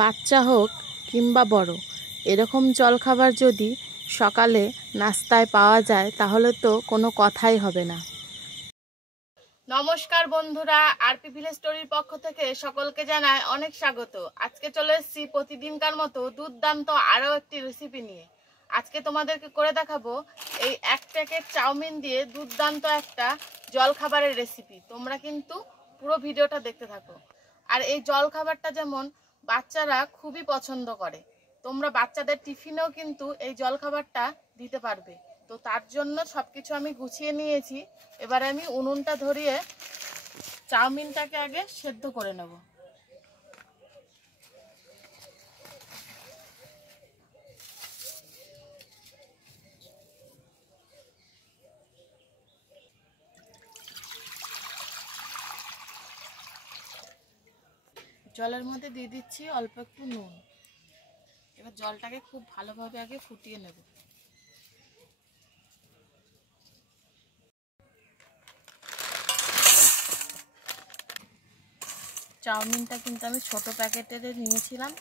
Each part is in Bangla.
বাচ্চা হোক কিংবা বড়, এরকম জলখাবার যদি সকালে নাস্তায় পাওয়া যায় তাহলে তো কোনো কথাই হবে না। নমস্কার বন্ধুরা, আরপি ভিলেজ স্টোরির পক্ষ থেকে সকলকে জানাই অনেক স্বাগত। আজকে চলে এসেছি প্রতিদিনকার মতো দুর্দান্ত আরও একটি রেসিপি নিয়ে। আজকে তোমাদেরকে করে দেখাবো এই এক প্যাকেট চাউমিন দিয়ে দুর্দান্ত একটা জলখাবারের রেসিপি। তোমরা কিন্তু পুরো ভিডিওটা দেখতে থাকো। আর এই জলখাবারটা যেমন বাচ্চারা খুবই পছন্দ করে, তোমরা বাচ্চাদের টিফিনেও কিন্তু এই জলখাবারটা দিতে পারবে। তো তার জন্য সব কিছু আমি গুছিয়ে নিয়েছি। এবারে আমি উনুনটা ধরিয়ে চাউমিনটাকে আগে সেদ্ধ করে নেব। জলের মধ্যে দিয়ে দিচ্ছি অল্প একটু নুন। এবার জলটাকে খুব ভালোভাবে আগে ফুটিয়ে নেব। চাউমিনটা কিন্তু আমি ছোট প্যাকেটের নিয়েছিলাম।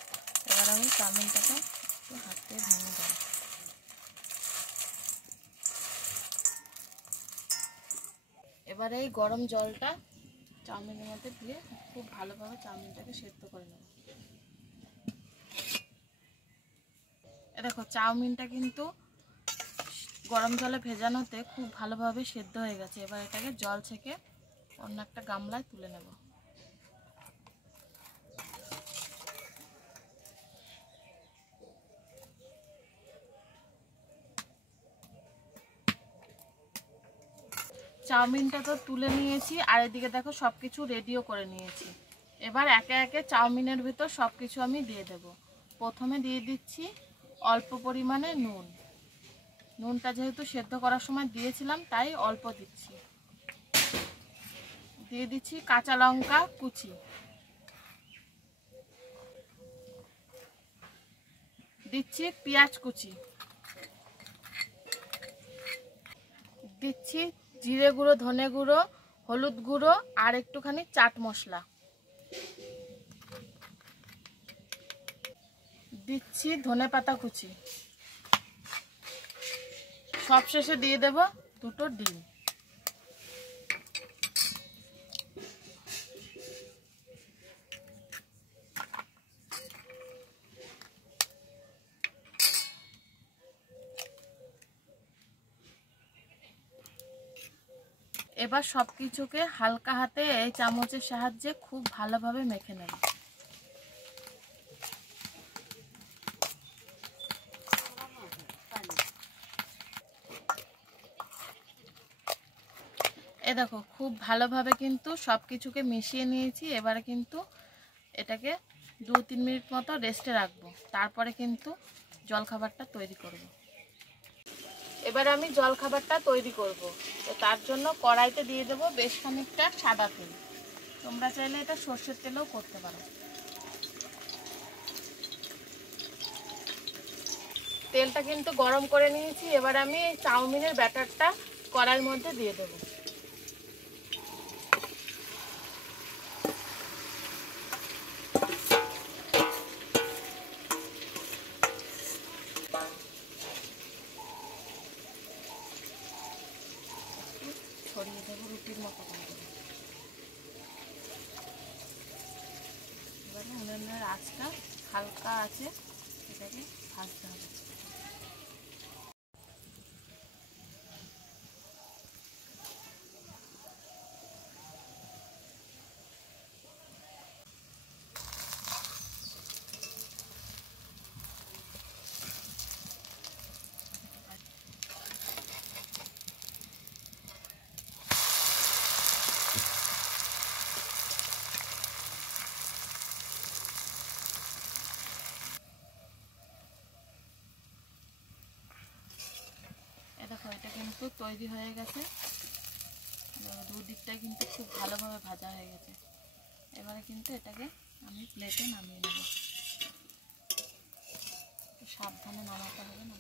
এবার আমি চাউমিনটাকে একটু হাত দিয়ে ভেঙে দেব। এবার এই গরম জলটা চাউমিনের মধ্যে দিয়ে খুব ভালোভাবে চাউমিনটাকে সেদ্ধ করে নেব। দেখো চাউমিনটা কিন্তু গরম জলে ভেজানোতে খুব ভালোভাবে সেদ্ধ হয়ে গেছে। এবার এটাকে জল ছেঁকে অন্য একটা গামলায় তুলে নেব। চাউমিনটা তো তুলে নিয়েছি, আর এদিকে দেখো সব কিছু রেডিও করে নিয়েছি। এবার একে একে চাউমিনের ভিতর সব কিছু আমি দিয়ে দেব। প্রথমে দিয়ে দিচ্ছি অল্প পরিমাণে নুন। নুনটা যেহেতু সেদ্ধ করার সময় দিয়েছিলাম তাই অল্প দিচ্ছি। দিয়ে দিচ্ছি কাঁচা লঙ্কা কুচি, দিচ্ছি পেঁয়াজ কুচি, দিচ্ছি জিরে গুঁড়ো, ধনে গুঁড়ো, হলুদ গুঁড়ো আর একটুখানি চাট মশলা, দিচ্ছি ধনে পাতা কুচি। সবশেষে দিয়ে দেব দুটো ডিম। এবার সব কিছুকে হালকা হাতে এই চামচের সাহায্যে খুব ভালোভাবে মেখে নেব। এ দেখো খুব ভালোভাবে কিন্তু সব কিছুকে মিশিয়ে নিয়েছি। এবারে কিন্তু এটাকে 2-3 মিনিট মতো রেস্টে রাখবো, তারপরে কিন্তু জলখাবারটা তৈরি করব। এবার আমি জলখাবারটা তৈরি করব। তো তার জন্য কড়াইতে দিয়ে দেবো বেশ খানিকটা সাদা তেল। তোমরা চাইলে এটা সর্ষের তেলেও করতে পারো। তেলটা কিন্তু গরম করে নিয়েছি। এবার আমি এই চাউমিনের ব্যাটারটা কড়াইয়ের মধ্যে দিয়ে দেব। ছড়িয়ে দেবো রুটির মতো করে। এবারে উনুনের আঁচটা হালকা আছে, এটাকে ভাজতে হবে। দেখো এটা কিন্তু তৈরি হয়ে গেছে। দুদিকটাই কিন্তু খুব ভালোভাবে ভাজা হয়ে গেছে। এবারে কিন্তু এটাকে আমি প্লেটে নামিয়ে নেব। সাবধানে নামাতে হবে, না